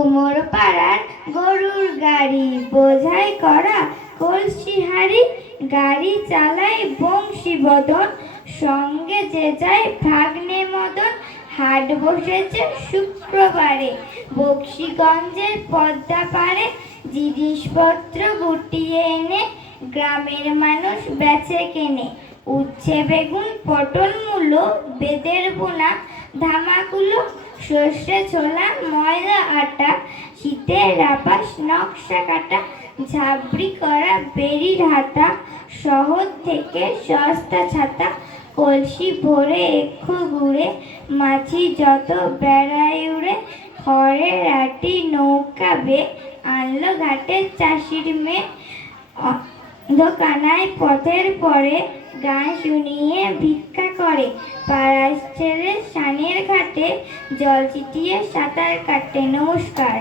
কুমোর পাড়ার গরুর গাড়ি বোঝাই করা কলসি হাড়ি, গাড়ি চালায় বংশী বদন, সঙ্গে যে যায় ভাগ্নে মদন। হাট বসেছে শুক্রবারে বক্সিগঞ্জের পদ্মা পাড়ে, জিনিসপত্র গুটিয়ে এনে গ্রামের মানুষ বেচে কেনে। উচ্ছে বেগুন পটল মূলো বেদের বোনা ধামাকুলো, সর্ষে ছোলা ময়দা আটা, শীতের আবাস নকশা কাটা, ঝাবড়ি করা বেরির হাতা, শহর থেকে সস্তা ছাতা। কলসি ভরে এক্ষু ঘুরে মাছি যত বেড়ায় উড়ে, খড়ের আটি নৌকা বে আনলো ঘাটে চাষির মেয়ে। দোকানায় পথের পরে গান শুনিয়ে ভিক্ষা করে, পাড়ার ছেলে সানের ঘাটে জল ছিটিয়ে সাঁতার কাটে। নমস্কার।